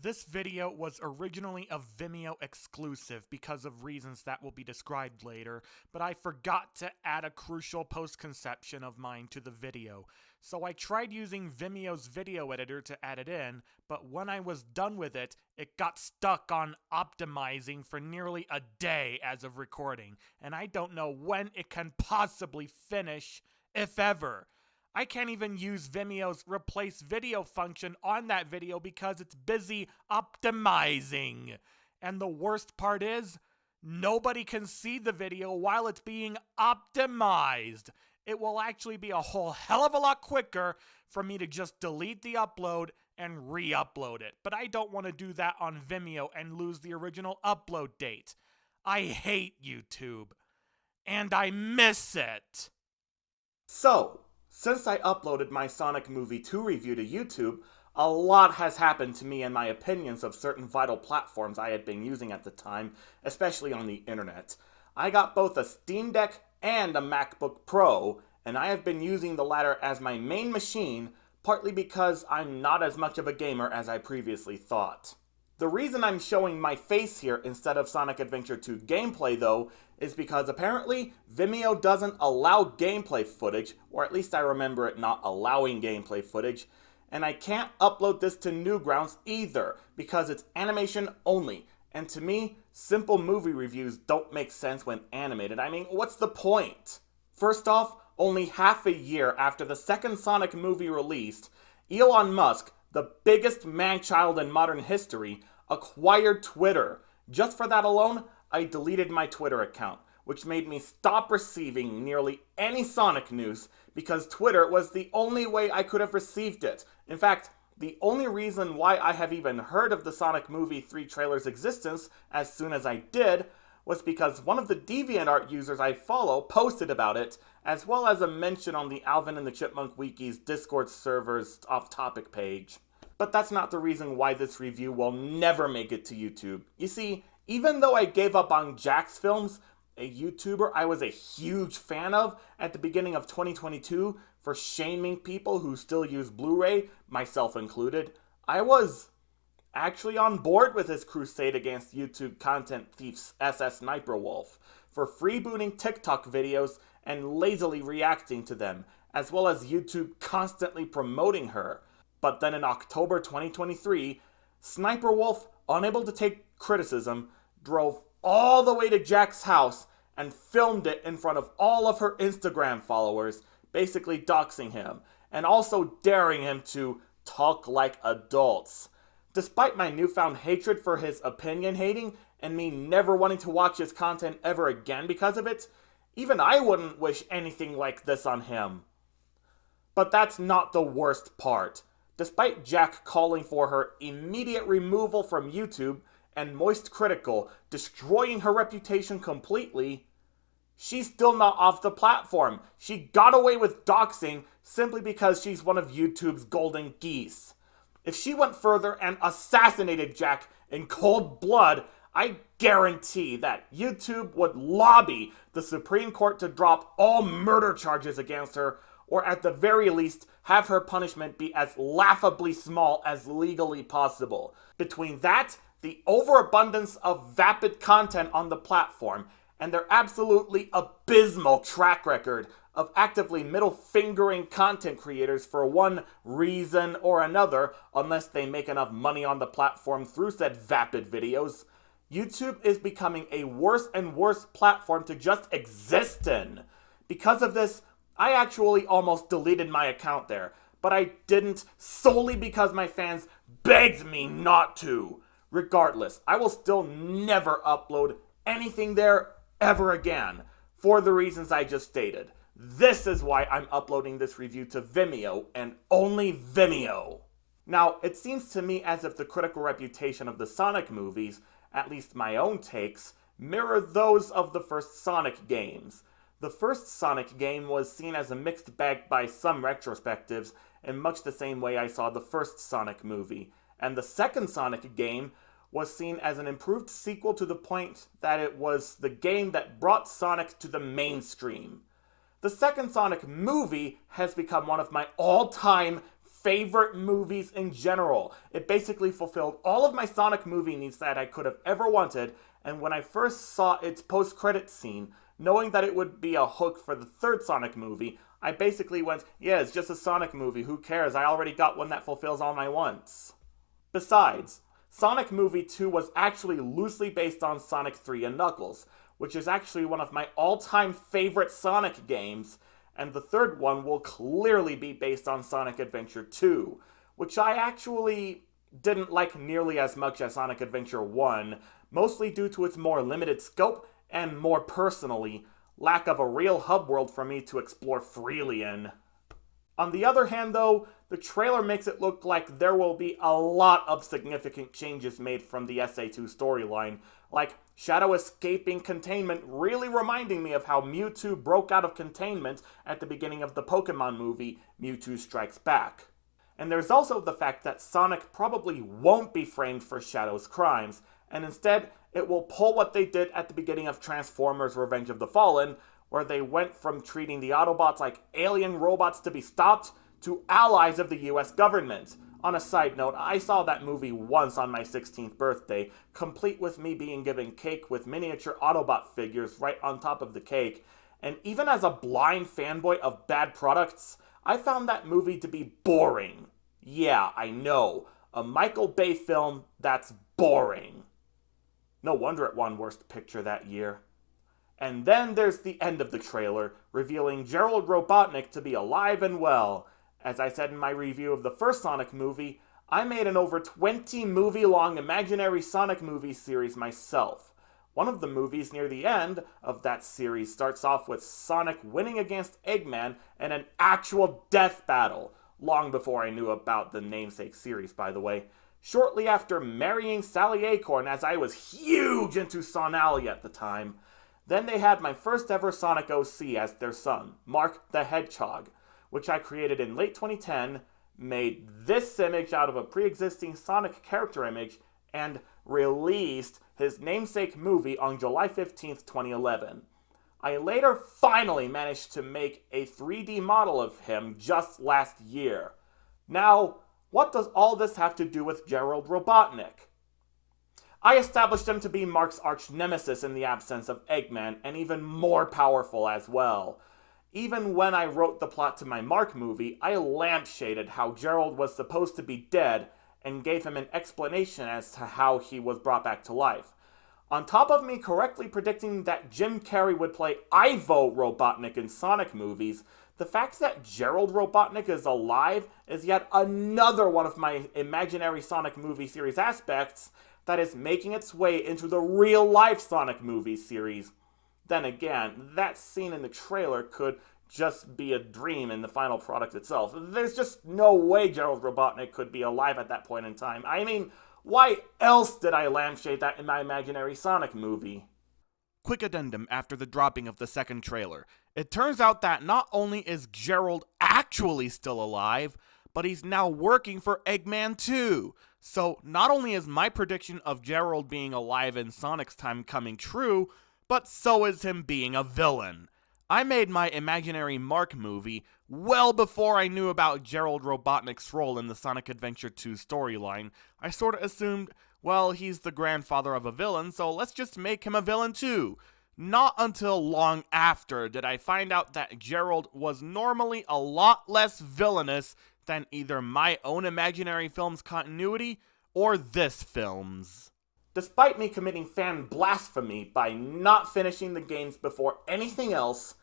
This video was originally a Vimeo exclusive because of reasons that will be described later, but I forgot to add a crucial post-conception of mine to the video. So I tried using Vimeo's video editor to add it in, but when I was done with it, it got stuck on optimizing for nearly a day as of recording, and I don't know when it can possibly finish, if ever. I can't even use Vimeo's replace video function on that video because it's busy optimizing. And the worst part is, nobody can see the video while it's being optimized. It will actually be a whole hell of a lot quicker for me to just delete the upload and re-upload it. But I don't want to do that on Vimeo and lose the original upload date. I hate YouTube. And I miss it. So, since I uploaded my Sonic Movie 2 review to YouTube, a lot has happened to me and my opinions of certain vital platforms I had been using at the time, especially on the internet. I got both a Steam Deck and a MacBook Pro, and I have been using the latter as my main machine, partly because I'm not as much of a gamer as I previously thought. The reason I'm showing my face here instead of Sonic Adventure 2 gameplay, though, is because apparently Vimeo doesn't allow gameplay footage, or at least I remember it not allowing gameplay footage, and I can't upload this to Newgrounds either, because it's animation only, and to me, simple movie reviews don't make sense when animated. I mean, what's the point? First off, only half a year after the second Sonic movie released, Elon Musk, the biggest man-child in modern history, acquired Twitter. Just for that alone, I deleted my Twitter account, which made me stop receiving nearly any Sonic news because Twitter was the only way I could have received it. In fact, the only reason why I have even heard of the Sonic Movie 3 trailer's existence as soon as I did was because one of the DeviantArt users I follow posted about it, as well as a mention on the Alvin and the Chipmunk Wiki's Discord server's off-topic page. But that's not the reason why this review will never make it to YouTube. You see, even though I gave up on Jack's Films, a YouTuber I was a huge fan of at the beginning of 2022 for shaming people who still use Blu-ray, myself included, I was actually on board with his crusade against YouTube content thieves SS Sniper Wolf for freebooting TikTok videos and lazily reacting to them, as well as YouTube constantly promoting her. But then in October 2023, Sniper Wolf, unable to take criticism, drove all the way to Jack's house and filmed it in front of all of her Instagram followers, basically doxing him, and also daring him to talk like adults. Despite my newfound hatred for his opinion hating and me never wanting to watch his content ever again because of it, even I wouldn't wish anything like this on him. But that's not the worst part. Despite Jack calling for her immediate removal from YouTube and Moist Critical destroying her reputation completely, she's still not off the platform. She got away with doxing simply because she's one of YouTube's golden geese. If she went further and assassinated Jack in cold blood, I guarantee that YouTube would lobby the Supreme Court to drop all murder charges against her, or at the very least, have her punishment be as laughably small as legally possible. Between that, the overabundance of vapid content on the platform, and their absolutely abysmal track record of actively middle-fingering content creators for one reason or another, unless they make enough money on the platform through said vapid videos, YouTube is becoming a worse and worse platform to just exist in. Because of this, I actually almost deleted my account there, but I didn't solely because my fans begged me not to. Regardless, I will still never upload anything there ever again, for the reasons I just stated. This is why I'm uploading this review to Vimeo, and only Vimeo. Now, it seems to me as if the critical reputation of the Sonic movies, at least my own takes, mirror those of the first Sonic games. The first Sonic game was seen as a mixed bag by some retrospectives, in much the same way I saw the first Sonic movie, and the second Sonic game was seen as an improved sequel to the point that it was the game that brought Sonic to the mainstream. The second Sonic movie has become one of my all-time favorite movies in general. It basically fulfilled all of my Sonic movie needs that I could have ever wanted, and when I first saw its post-credits scene, knowing that it would be a hook for the third Sonic movie, I basically went, yeah, it's just a Sonic movie, who cares, I already got one that fulfills all my wants. Besides, Sonic Movie 2 was actually loosely based on Sonic 3 and Knuckles, which is actually one of my all-time favorite Sonic games, and the third one will clearly be based on Sonic Adventure 2, which I actually didn't like nearly as much as Sonic Adventure 1, mostly due to its more limited scope and, more personally, lack of a real hub world for me to explore freely in. On the other hand, though, the trailer makes it look like there will be a lot of significant changes made from the SA2 storyline, like Shadow escaping containment, really reminding me of how Mewtwo broke out of containment at the beginning of the Pokemon movie Mewtwo Strikes Back. And there's also the fact that Sonic probably won't be framed for Shadow's crimes, and instead it will pull what they did at the beginning of Transformers Revenge of the Fallen, where they went from treating the Autobots like alien robots to be stopped to allies of the US government. On a side note, I saw that movie once on my 16th birthday, complete with me being given cake with miniature Autobot figures right on top of the cake, and even as a blind fanboy of bad products, I found that movie to be boring. Yeah, I know, a Michael Bay film that's boring. No wonder it won Worst Picture that year. And then there's the end of the trailer, revealing Gerald Robotnik to be alive and well. As I said in my review of the first Sonic movie, I made an over 20 movie-long imaginary Sonic movie series myself. One of the movies near the end of that series starts off with Sonic winning against Eggman in an actual death battle, long before I knew about the namesake series, by the way. Shortly after marrying Sally Acorn, as I was huge into Sonali at the time. Then they had my first ever Sonic OC as their son, Mark the Hedgehog, which I created in late 2010, made this image out of a pre-existing Sonic character image, and released his namesake movie on July 15th, 2011. I later finally managed to make a 3D model of him just last year. Now, what does all this have to do with Gerald Robotnik? I established him to be Mark's arch-nemesis in the absence of Eggman, and even more powerful as well. Even when I wrote the plot to my Mark movie, I lampshaded how Gerald was supposed to be dead, and gave him an explanation as to how he was brought back to life. On top of me correctly predicting that Jim Carrey would play Ivo Robotnik in Sonic movies, the fact that Gerald Robotnik is alive is yet another one of my imaginary Sonic movie series aspects that is making its way into the real-life Sonic movie series. Then again, that scene in the trailer could just be a dream in the final product itself. There's just no way Gerald Robotnik could be alive at that point in time. I mean, why else did I lampshade that in my imaginary Sonic movie? Quick addendum after the dropping of the second trailer. It turns out that not only is Gerald actually still alive, but he's now working for Eggman too. So not only is my prediction of Gerald being alive in Sonic's time coming true, but so is him being a villain. I made my imaginary Mark movie well before I knew about Gerald Robotnik's role in the Sonic Adventure 2 storyline. I sorta assumed, well, he's the grandfather of a villain, so let's just make him a villain too. Not until long after did I find out that Gerald was normally a lot less villainous than either my own imaginary film's continuity or this film's. Despite me committing fan blasphemy by not finishing the games before anything else,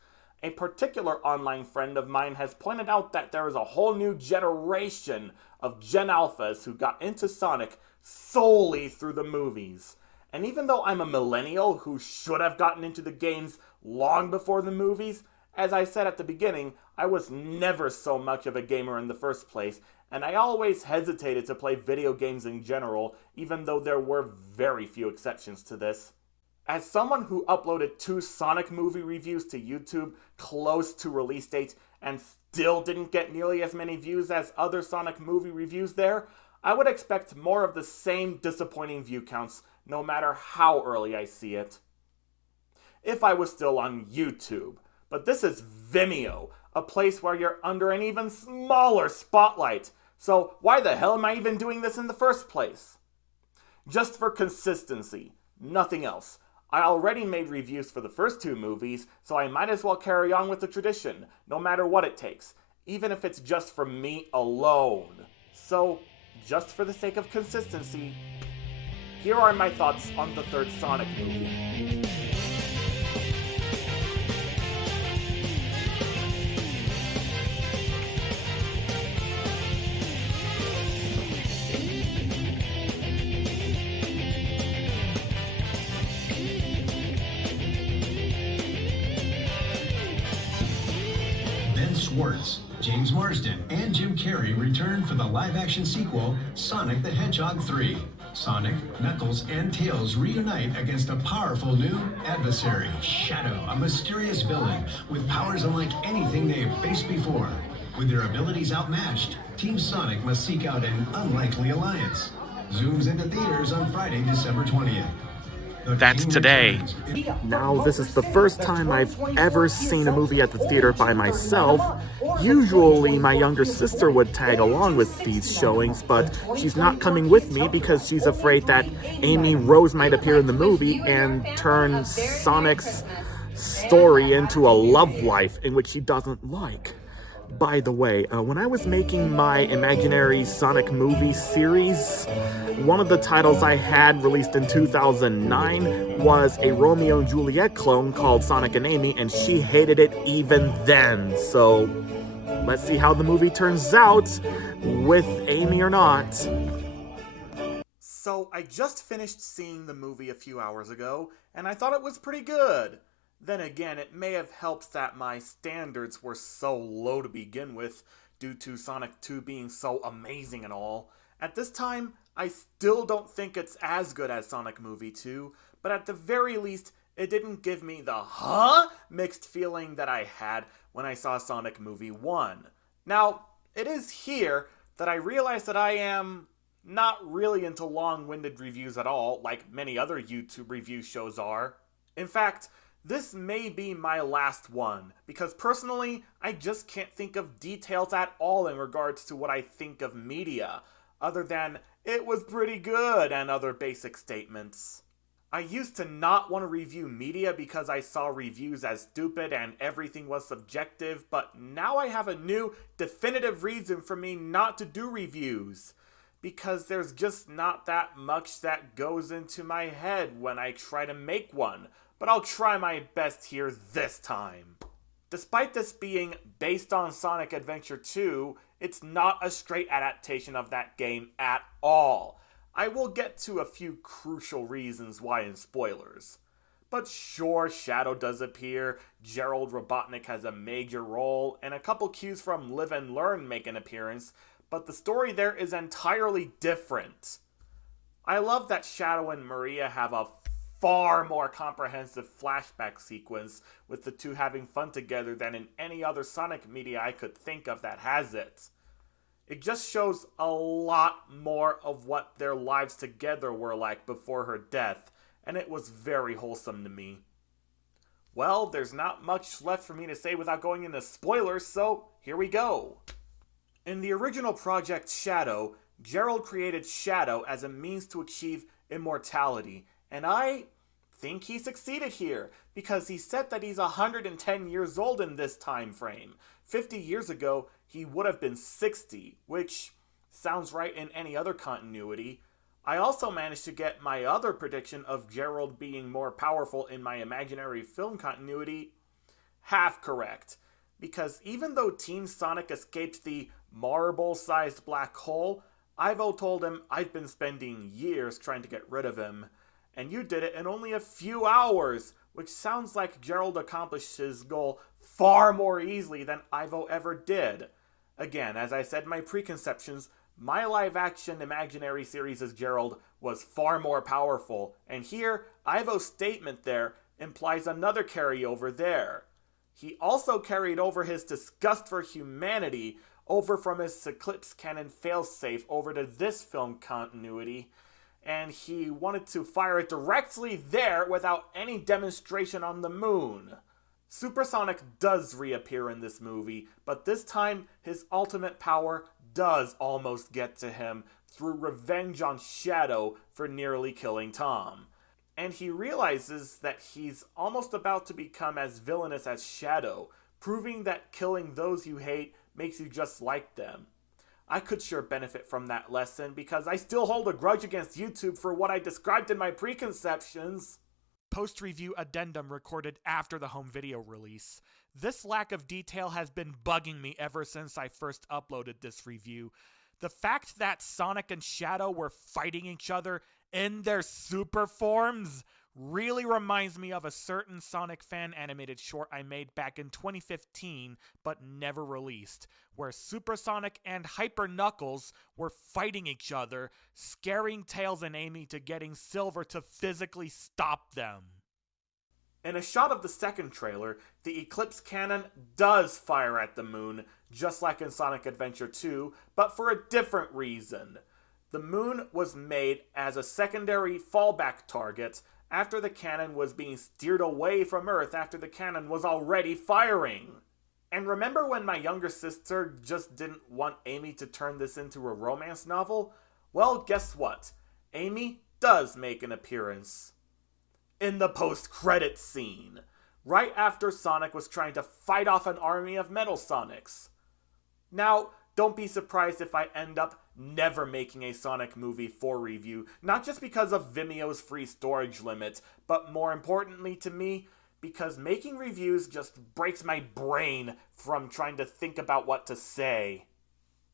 a particular online friend of mine has pointed out that there is a whole new generation of Gen Alphas who got into Sonic solely through the movies. And even though I'm a millennial who should have gotten into the games long before the movies, as I said at the beginning, I was never so much of a gamer in the first place, and I always hesitated to play video games in general, even though there were very few exceptions to this. As someone who uploaded 2 Sonic movie reviews to YouTube close to release dates and still didn't get nearly as many views as other Sonic movie reviews there, I would expect more of the same disappointing view counts no matter how early I see it. If I was still on YouTube. But this is Vimeo, a place where you're under an even smaller spotlight. So why the hell am I even doing this in the first place? Just for consistency, nothing else. I already made reviews for the first two movies, so I might as well carry on with the tradition, no matter what it takes, even if it's just for me alone. So, just for the sake of consistency, here are my thoughts on the third Sonic movie. Schwartz, James Marsden, and Jim Carrey return for the live-action sequel, Sonic the Hedgehog 3. Sonic, Knuckles, and Tails reunite against a powerful new adversary, Shadow, a mysterious villain with powers unlike anything they have faced before. With their abilities outmatched, Team Sonic must seek out an unlikely alliance. Zooms into theaters on Friday, December 20th. That's today. Now, this is the first time I've ever seen a movie at the theater by myself. Usually, my younger sister would tag along with these showings, but she's not coming with me because she's afraid that Amy Rose might appear in the movie and turn Sonic's story into a love life in which she doesn't like. By the way, when I was making my imaginary Sonic movie series, one of the titles I had released in 2009 was a Romeo and Juliet clone called Sonic and Amy, and she hated it even then. So, let's see how the movie turns out, with Amy or not. So, I just finished seeing the movie a few hours ago, and I thought it was pretty good. Then again, it may have helped that my standards were so low to begin with, due to Sonic 2 being so amazing and all. At this time, I still don't think it's as good as Sonic Movie 2, but at the very least, it didn't give me the mixed feeling that I had when I saw Sonic Movie 1. Now, it is here that I realize that I am not really into long-winded reviews at all, like many other YouTube review shows are. In fact, this may be my last one, because personally, I just can't think of details at all in regards to what I think of media, other than it was pretty good and other basic statements. I used to not want to review media because I saw reviews as stupid and everything was subjective, but now I have a new, definitive reason for me not to do reviews. Because there's just not that much that goes into my head when I try to make one. But I'll try my best here this time. Despite this being based on Sonic Adventure 2, it's not a straight adaptation of that game at all. I will get to a few crucial reasons why in spoilers. But sure, Shadow does appear, Gerald Robotnik has a major role, and a couple cues from Live and Learn make an appearance, but the story there is entirely different. I love that Shadow and Maria have a far more comprehensive flashback sequence, with the two having fun together than in any other Sonic media I could think of that has it. It just shows a lot more of what their lives together were like before her death, and it was very wholesome to me. Well, there's not much left for me to say without going into spoilers, so here we go. In the original Project Shadow, Gerald created Shadow as a means to achieve immortality, and I think he succeeded here, because he said that he's 110 years old in this time frame. 50 years ago, he would have been 60, which sounds right in any other continuity. I also managed to get my other prediction of Gerald being more powerful in my imaginary film continuity half correct, because even though Team Sonic escaped the marble-sized black hole, Ivo told him, "I've been spending years trying to get rid of him, and you did it in only a few hours," which sounds like Gerald accomplished his goal far more easily than Ivo ever did. Again, as I said in my preconceptions, my live-action imaginary series as Gerald was far more powerful, and here, Ivo's statement there implies another carryover there. He also carried over his disgust for humanity over from his Eclipse Cannon failsafe over to this film continuity, and he wanted to fire it directly there without any demonstration on the moon. Supersonic does reappear in this movie, but this time his ultimate power does almost get to him through revenge on Shadow for nearly killing Tom. And he realizes that he's almost about to become as villainous as Shadow, proving that killing those you hate makes you just like them. I could sure benefit from that lesson because I still hold a grudge against YouTube for what I described in my preconceptions. Post-review addendum recorded after the home video release. This lack of detail has been bugging me ever since I first uploaded this review. The fact that Sonic and Shadow were fighting each other in their super forms really reminds me of a certain SonicFan animated short I made back in 2015 but never released, where Super Sonic and Hyper Knuckles were fighting each other, scaring Tails and Amy to getting Silver to physically stop them. In a shot of the second trailer, the Eclipse cannon does fire at the moon, just like in Sonic Adventure 2, but for a different reason. The moon was made as a secondary fallback target after the cannon was being steered away from Earth after the cannon was already firing. And remember when my younger sister just didn't want Amy to turn this into a romance novel? Well, guess what? Amy does make an appearance in the post-credits scene, right after Sonic was trying to fight off an army of Metal Sonics. Now, don't be surprised if I end up never making a Sonic movie for review, not just because of Vimeo's free storage limit, but more importantly to me, because making reviews just breaks my brain from trying to think about what to say.